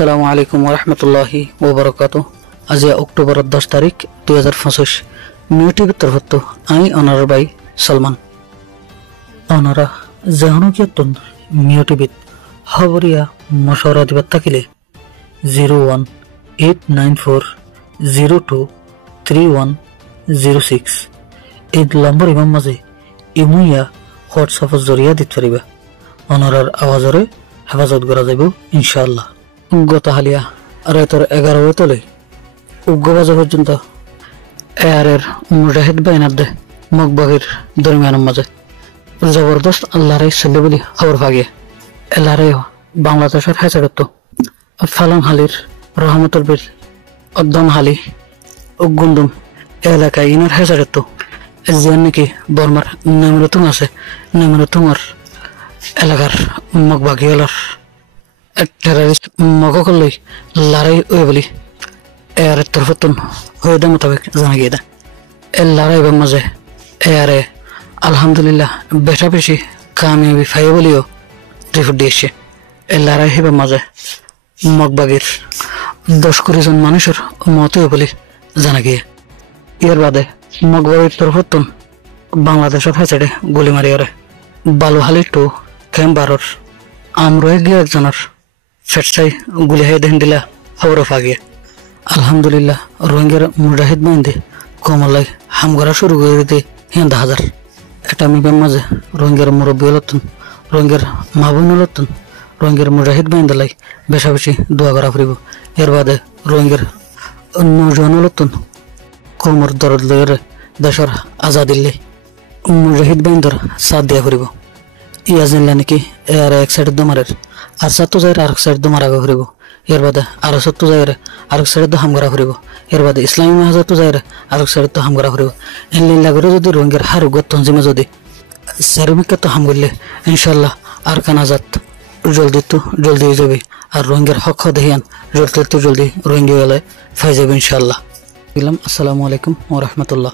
আসসালামু আলাইকুম ওরহমতুল্লাহি ওবরাকাতুহ। আজ অক্টোবর 10 তারিখ 2025 মিউটিভের তরফত আমি অনার ভাই সলমান অনারা জাহানুকিয়তন মিউটিভিত খবরিয়া মশওয়ারা দিবার থাকিলে 01894023106 এই নম্বর ইমাম মাঝে ইমুইয়া হোয়াটসঅ্যাপের জরিয়া দিতে পারিবা। অনারার আওয়াজরে হেফাজত করা যাব ইনশাআল্লাহ। গত হালিয়া রাতের 11 তলে উগ্রবাজা পর্যন্ত এয়ারের মুজাহিদ বাইনার দে মকবাগের দরমিয়ানের মাঝে জবরদস্ত আল্লাহর ছেলে বলি খবর ভাগে এলারে বাংলাদেশের হেসারত ফালাং হালির রহমতুল বিল অদ্দম হালি উগুন্দুম এলাকায় ইনার হেসারত জিয়ান নাকি বর্মার নেমরতুং আছে নেমরতুঙর এলাকার মকবাগিয়ালার টেরারিস্ট মগকলই লড়াই ওই বলি এয়ারের তরফতন হয়ে মোতাবেক জানা গিয়ে দেয় এর লড়াইবের মাঝে এয়ারে আলহামদুলিল্লাহ বেটা বেশি কামিয়াবি ফাই বলিও রিপোর্ট দিয়েছে। এর লড়াই হেবার মাঝে মগবাগের 10-20 জন মানুষের মত বলে জানা গিয়ে এর বাদে মগবাগের তরফতন বাংলাদেশের হাসাড়ে গুলি মারিয়ারে বালুহালি টু ক্যাম্বারর আমরয়ে গিয়ে একজনের ফেটসাই গুলি হাই দেন দিলা খবর ফাগিয়ে আলহামদুলিল্লাহ রোহিঙ্গার মুজাহিদ বাইন্দে কমলাই হামগরা শুরু করে দিতে হিন্দা হাজার এটা আমি মাঝে রোহিঙ্গার মুরব্বী হলতন রোহিঙ্গার মাহবুন হলতন রোহিঙ্গার মুজাহিদ বাইন্দালাই বেশা বেশি দোয়া করা ফুরিব। এর বাদে রোহিঙ্গার নৌজওয়ান হলতন কোমর দরদ লইরে দেশের আজাদিল্লে মুজাহিদ বাইন্দর সাথ দিয়া ফুরিব। ইয়াজিল্লা নাকি এর এক সাইড দমারের আর সাত যাই আর সাইড দমার আগে ফুরিব। এর বাদে আরো সত্য যাইরে আরেক সাইড হামগরা ফুরিব। এর বাদে ইসলামী মাহাজাত যাইরে আরেক সাইড হামগরা ফুরিব। এনলিল্লা করে যদি রোহিঙ্গার হার গতন জিমে যদি সেরমিকে তো হাম করলে ইনশাল্লাহ আর কানাজাত জলদি হয়ে যাবে আর রোহিঙ্গার হক দেহিয়ান জলদি রোহিঙ্গা ফাই যাবে ইনশাল্লাহ। আসসালামু আলাইকুম ওয়া রাহমাতুল্লাহ।